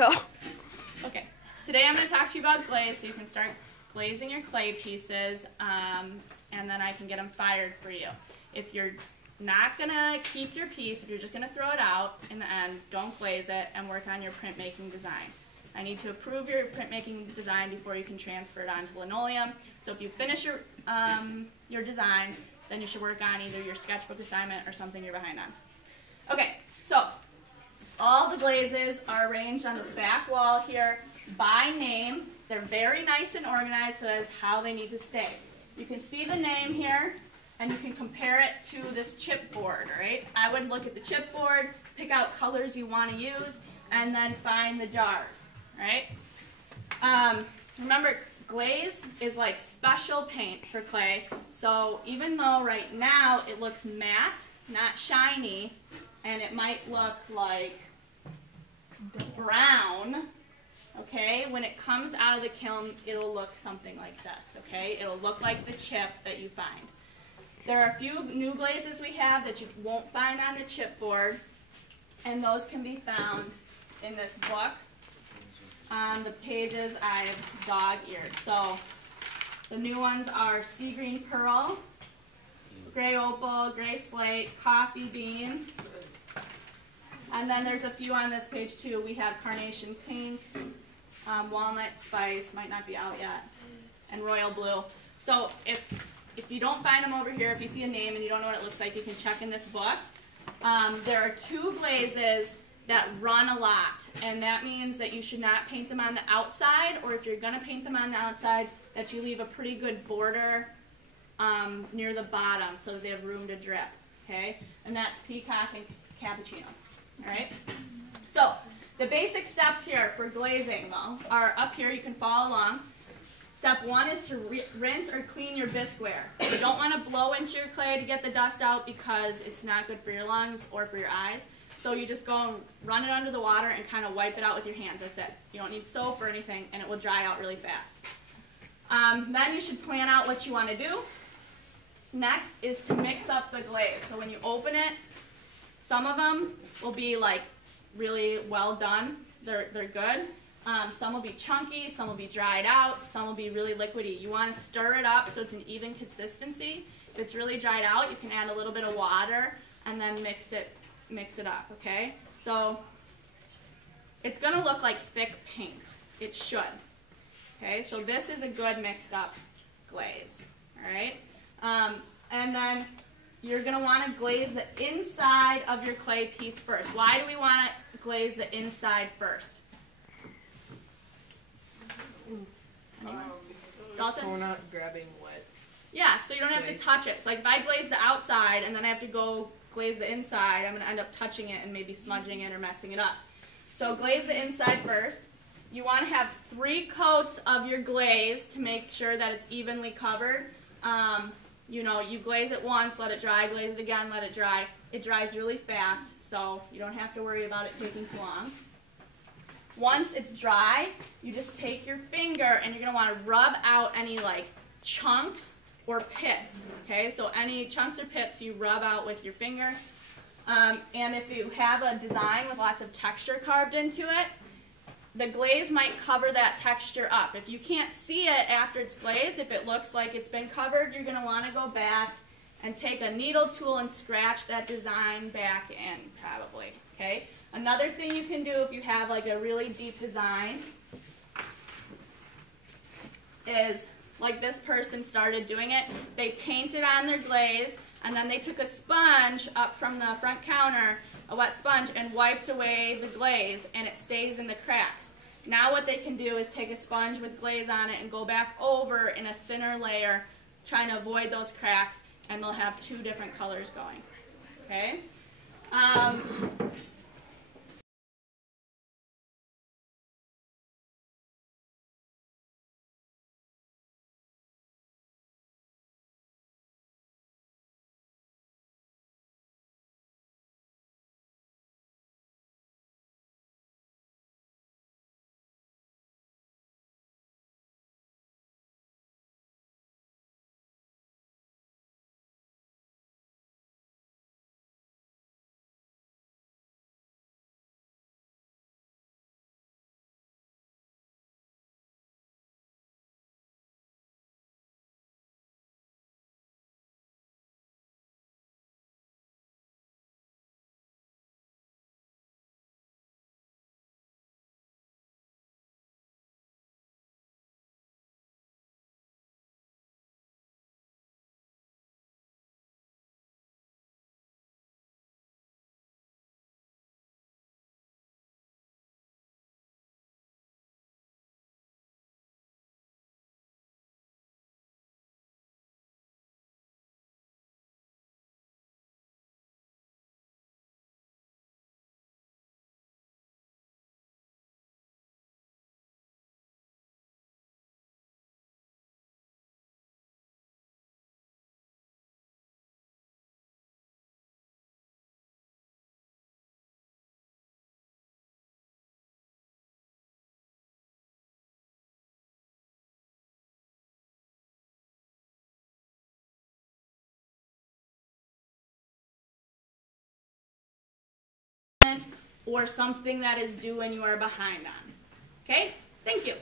Go. Okay, today I'm going to talk to you about glaze so you can start glazing your clay pieces and then I can get them fired for you. If you're not going to keep your piece, if you're just going to throw it out in the end, don't glaze it and work on your printmaking design. I need to approve your printmaking design before you can transfer it onto linoleum. So if you finish your design, then you should work on either your sketchbook assignment or something you're behind on. Okay, so all the glazes are arranged on this back wall here by name. They're very nice and organized, so that is how they need to stay. You can see the name here, and you can compare it to this chipboard, right? I would look at the chipboard, pick out colors you want to use, and then find the jars, right? Remember, glaze is like special paint for clay, so even though right now it looks matte, not shiny, and it might look like brown, okay, when it comes out of the kiln, it'll look something like this, okay? It'll look like the chip that you find. There are a few new glazes we have that you won't find on the chipboard, and those can be found in this book. On the pages, I've dog-eared. So the new ones are sea green pearl, gray opal, gray slate, coffee bean, and then there's a few on this page too. We have carnation pink, walnut spice, might not be out yet, and royal blue. So if you don't find them over here, if you see a name and you don't know what it looks like, you can check in this book. There are two glazes that run a lot, and that means that you should not paint them on the outside, or if you're going to paint them on the outside, that you leave a pretty good border near the bottom so that they have room to drip, okay? And that's peacock and cappuccino, all right? So the basic steps here for glazing, though, are up here. You can follow along. Step one is to rinse or clean your bisqueware. You don't want to blow into your clay to get the dust out because it's not good for your lungs or for your eyes. So you just go and run it under the water and kind of wipe it out with your hands. That's it. You don't need soap or anything, and it will dry out really fast. Then you should plan out what you want to do. Next is to mix up the glaze. So when you open it, some of them will be like really well done. They're good. Some will be chunky, some will be dried out, some will be really liquidy. You want to stir it up so it's an even consistency. If it's really dried out, you can add a little bit of water and then mix it up, okay? So it's going to look like thick paint. It should. Okay, so this is a good mixed up glaze, all right? And then you're going to want to glaze the inside of your clay piece first. Why do we want to glaze the inside first? So we're not grabbing wet. Yeah, so you don't have to touch it. It's like if I glaze the outside and then I have to go glaze the inside, I'm going to end up touching it and maybe smudging it or messing it up. So glaze the inside first. You want to have 3 coats of your glaze to make sure that it's evenly covered. You know, you glaze it once, let it dry, glaze it again, let it dry. It dries really fast, so you don't have to worry about it taking too long. Once it's dry, you just take your finger and you're going to want to rub out any like chunks or pits, okay? So any chunks or pits you rub out with your finger. And if you have a design with lots of texture carved into it, the glaze might cover that texture up. If you can't see it after it's glazed, if it looks like it's been covered, you're going to want to go back and take a needle tool and scratch that design back in, probably, okay? Another thing you can do if you have like a really deep design is, like this person started doing it, they painted on their glaze and then they took a sponge up from the front counter, a wet sponge, and wiped away the glaze and it stays in the cracks. Now what they can do is take a sponge with glaze on it and go back over in a thinner layer trying to avoid those cracks, and they'll have 2 different colors going, okay? urgent or something that is due and you are behind on. Okay? Thank you.